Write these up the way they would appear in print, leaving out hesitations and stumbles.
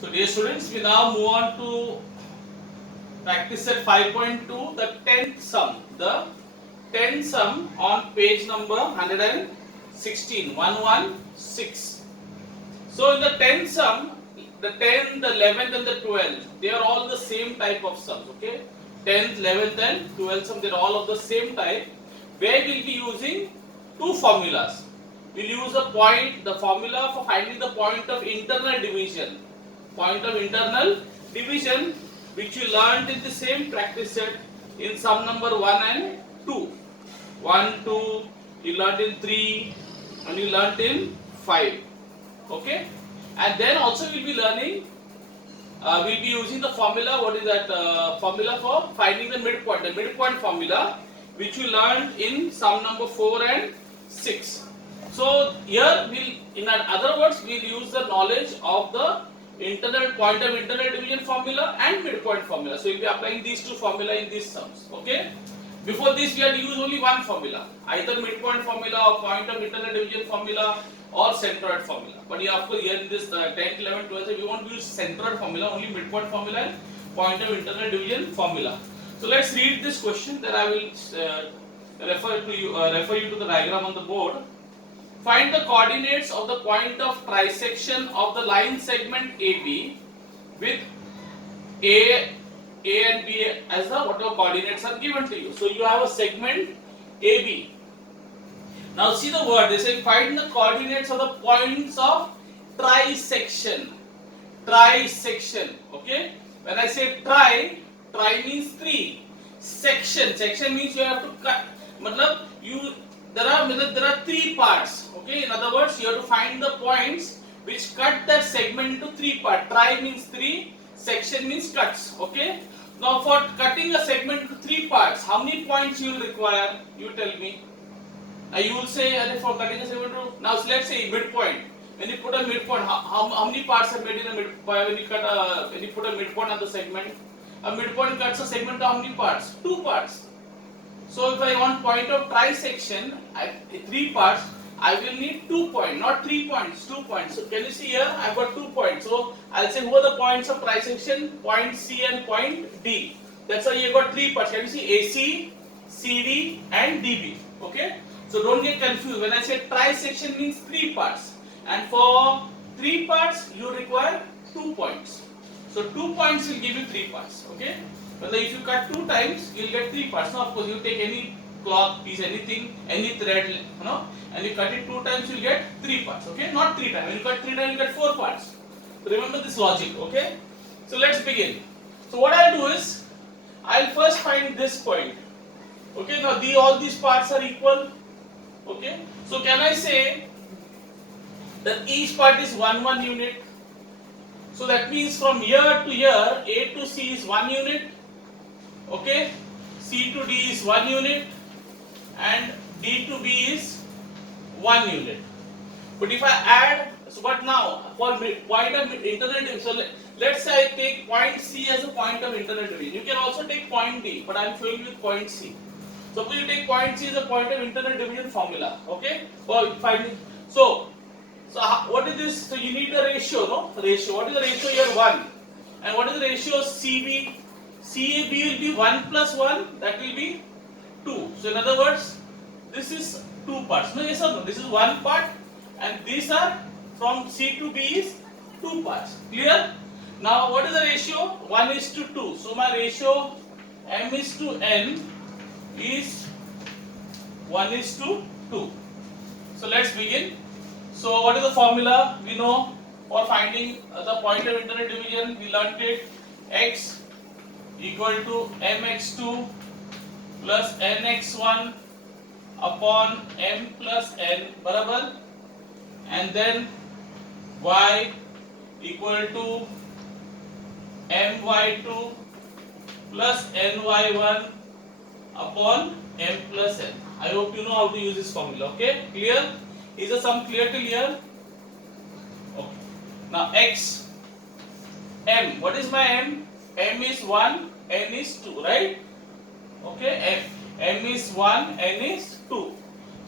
So dear students, we now move on to practice set 5.2, the 10th sum. The 10th sum on page number 116, 116. So in the 10th sum, the 10th, the 11th and the 12th, they are all the same type of sums, okay? 10th, 11th and 12th sum, they are all of the same type, where we will be using two formulas. We will use the formula for finding the point of internal division. Point of internal division, which you learned in the same practice set in sum number 1 and 2. 1, 2, you learned in 3 and you learned in 5. Okay, and then also we'll be learning, we'll be using the formula. What is that formula for finding the midpoint formula, which we learned in sum number 4 and 6. So here we'll, in other words, we'll use the knowledge of the point of internal division formula and midpoint formula. So we'll be applying these two formula in these sums. Okay. Before this, we had used only one formula, either midpoint formula or point of internal division formula or centroid formula. But yeah, of course, here in this 10th, 11th, 12th, we won't use centroid formula, only midpoint formula and point of internal division formula. So let's read this question. Then I will refer you to the diagram on the board. Find the coordinates of the point of trisection of the line segment AB with A and B as the whatever coordinates are given to you. So you have a segment AB. Now see the word, they say find the coordinates of the points of trisection. Trisection, okay? When I say tri means three. Section means you have to cut. There are three parts, okay? In other words, you have to find the points which cut that segment into three parts. Tri means three, section means cuts, okay? Now for cutting a segment into three parts, how many points you will require? You tell me. You will say, for cutting a segment into, now let's say midpoint. When you put a midpoint, how many parts are made in a midpoint? When you put a midpoint on the segment, a midpoint cuts a segment to how many parts? Two parts. So if I want point of trisection, three parts, I will need 2 points, not 3 points, 2 points. So can you see here? I've got 2 points. So I'll say who are the points of trisection? Point C and point D. That's why you got 3 parts. Can you see AC, CD and DB? Okay. So don't get confused. When I say trisection means 3 parts, and for 3 parts you require 2 points. So 2 points will give you 3 parts. Okay. But if you cut 2 times, you'll get 3 parts. Now of course you take any cloth piece, anything, any thread, and you cut it 2 times, you'll get 3 parts. Okay, not 3 times. When you cut 3 times, you get 4 parts. So remember this logic. Okay. So let's begin. So what I'll do is, I'll first find this point. Okay. Now all these parts are equal. Okay. So can I say that each part is 1 unit? So that means from here to here, A to C is 1 unit. Okay. C to D is 1 unit. And D to B is 1 unit. But if I add, so but now for point of internal division, so let's say I take point C as a point of internal division. You can also take point D, but I am showing you point C. Suppose you take point C as a point of internal division formula. Okay? Or finding. So what is this? So you need a ratio, no? Ratio. What is the ratio here? 1. And what is the ratio of CB? CAB will be 1 plus 1. That will be 2. So in other words, this is 2 parts. No, yes or no? This is 1 part, and these are from C to B is 2 parts. Clear? Now what is the ratio? 1 is to 2. So my ratio M is to N is 1 is to 2. So let's begin. So what is the formula? We know for finding the point of internal division, we learnt it. X equal to mx2 plus nx1 upon m plus n, barabar, and then y equal to my2 plus ny1 upon m plus n. I hope you know how to use this formula. Okay, clear? Is the sum clear till here? Okay. Now x, m. What is my m? M is 1, n is 2, right? Okay, m is 1, n is 2.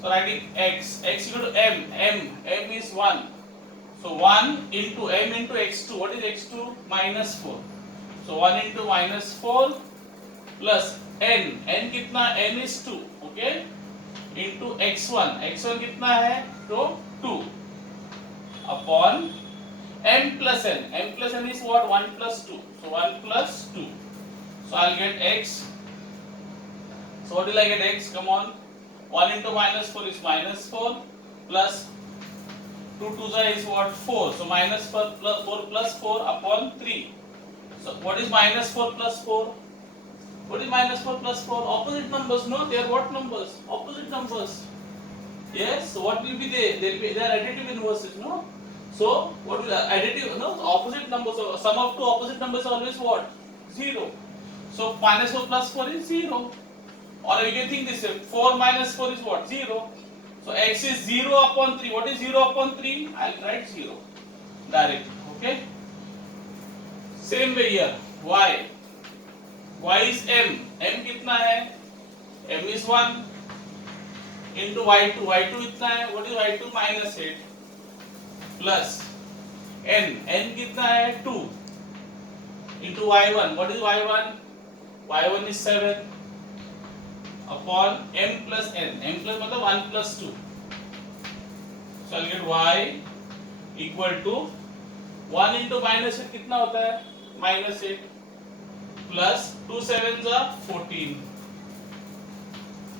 So writing x equal to m is 1. So 1 into m into x2. What is x2? Minus 4. So 1 into minus 4 plus n. N कितना? N is 2. Okay? Into x1. x1 कितना है? तो 2 upon m plus n. M plus n is what? 1 plus 2. So 1 plus 2. So I'll get x. So what will I get x? Come on. 1 into minus 4 is minus 4 plus 2 to the is what? 4. So minus 4 plus 4 upon 3. So what is minus 4 plus 4? What is minus 4 plus 4? Opposite numbers, no? They are what numbers? Opposite numbers. Yes. So what will be they? They are additive inverses, no? So what will additive? No, opposite numbers. So sum of two opposite numbers is always what? 0. So minus 4 plus 4 is 0. Or you can think this way. 4 minus 4 is what? 0. So x is 0 upon 3. What is 0 upon 3? I'll write 0 directly. Okay. Same way here. Y. Y is m. M कितना है? M is 1 into y2. y2 कितना है? What is y2? Minus 8 plus n. N कितना है? 2 into y1. What is y1? y1 is 7 upon m plus n. M plus मतलब 1 plus 2. So I'll get y equal to 1 into minus 8 कितना होता है? Minus 8 plus 2 sevens are 14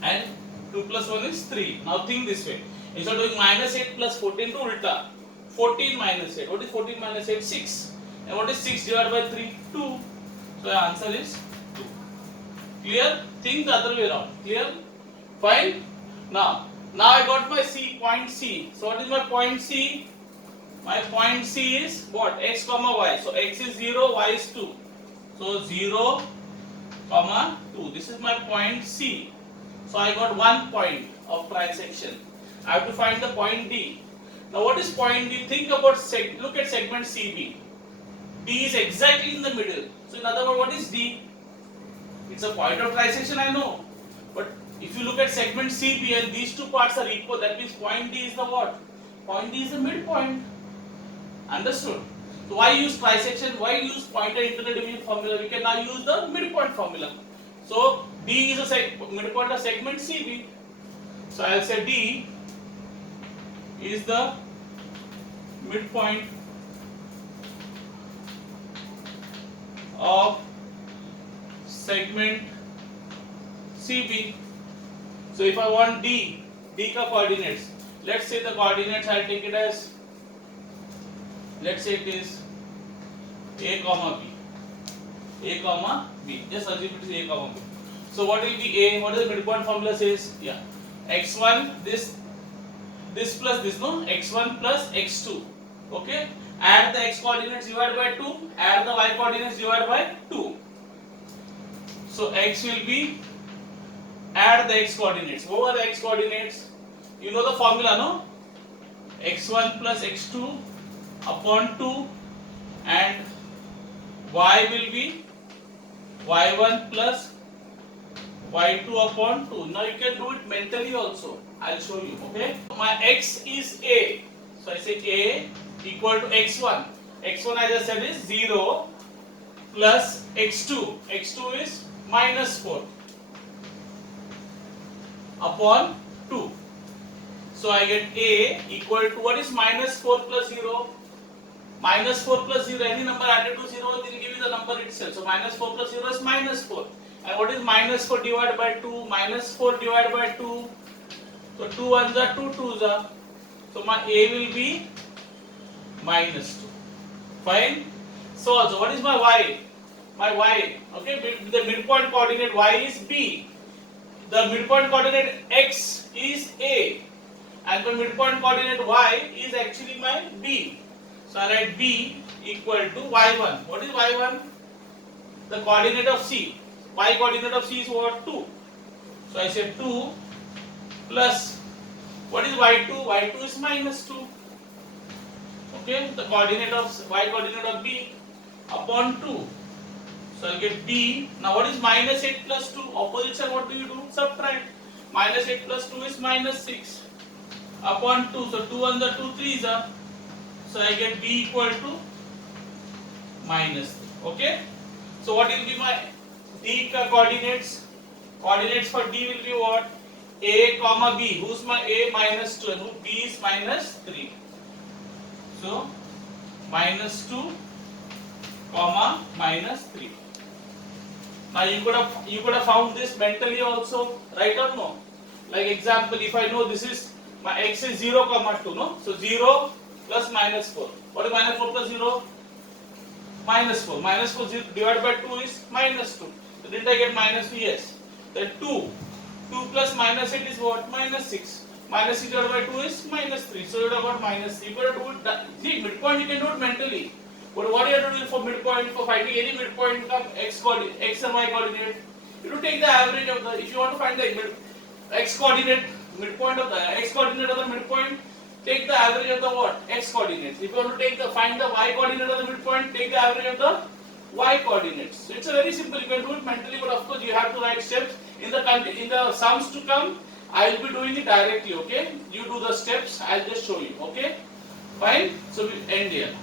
and 2 plus 1 is 3. Now think this way. Instead of doing minus 8 plus 14 to ulta. 14 minus 8. What is 14 minus 8? 6. And what is 6 divided by 3? 2. So the answer is 2. Clear? Think the other way around. Clear? Fine? Now I got my C, point C. So what is my point C? My point C is what? X comma y. So x is 0, y is 2. So 0 comma 2. This is my point C. So I got 1 point of trisection. I have to find the point D. Now what is point D? Think about look at segment CB. D is exactly in the middle. So in other words, what is D? It's a point of trisection, I know. But if you look at segment CB and these two parts are equal, that means point D is the what? Point D is the midpoint. Understood? So why use trisection? Why use pointer internal division formula? We can now use the midpoint formula. So D is a midpoint of segment CB. So I will say D is the midpoint of segment CB. So if I want D का coordinates, let's say the coordinates I'll take it as, let's say it is A comma B. A comma B. Just assume it is A comma B. So what will be A? What is the midpoint formula says? Yeah. X1 this plus this, no? X1 plus X2. Okay? Add the x coordinates divided by 2. Add the y coordinates divided by 2. So x will be, add the x coordinates. What are the x coordinates? You know the formula, no? X1 plus X2 upon 2 and y will be y1 plus y2 upon 2. Now you can do it mentally also. I'll show you. Okay? My x is A. So I say A equal to x1. x1 I just said is 0 plus x2. x2 is minus 4 upon 2. So I get A equal to, what is minus 4 plus 0? Minus 4 plus 0, any number added to 0 will give you the number itself. So minus 4 plus 0 is minus 4. And what is minus 4 divided by 2? Minus 4 divided by 2. So 2 ones are 2 2s are. So my A will be minus 2. Fine. So also what is my Y? My Y, okay, the midpoint coordinate Y is B. The midpoint coordinate X is A. And the midpoint coordinate Y is actually my B. So I write B equal to Y1. What is Y1? The coordinate of C. Y coordinate of C is what? 2. So I say 2 plus, what is Y2? Y2 is minus 2. Okay, the coordinate of Y coordinate of B upon 2. So I'll get B. Now what is minus 8 plus 2? Opposite side, what do you do? Subtract. Minus 8 plus 2 is minus 6 upon 2. So 2 ones are 2 3s are. So I get B equal to minus 3. Okay. So what will be my D coordinates? Coordinates for D will be what? A comma B. Who's my A? Minus 2 and who B is minus 3. So minus 2 comma minus 3. Now you could have found this mentally also, right or no? Like example, if I know this is my x is 0 comma 2, no? So 0 plus minus 4. What is minus 4 plus 0? Minus 4. Minus 4 divided by 2 is minus 2. So didn't I get minus 2? Yes. Then 2. 2 plus minus 8 is what? Minus 6. Minus 6 divided by 2 is minus 3. So you have got minus 3. You got to do it that. See, midpoint you can do it mentally. But what you have to do for midpoint, for finding any midpoint of x and y coordinate, you have to take the average of the, if you want to find the x coordinate, midpoint of the x coordinate of the midpoint, take the average of the what? X coordinates. If you want to find the y coordinate of the midpoint, take the average of the y coordinates. So it's a very simple. You can do it mentally, but of course you have to write steps in the sums to come. I will be doing it directly. Okay, you do the steps. I'll just show you. Okay, fine. So we end here.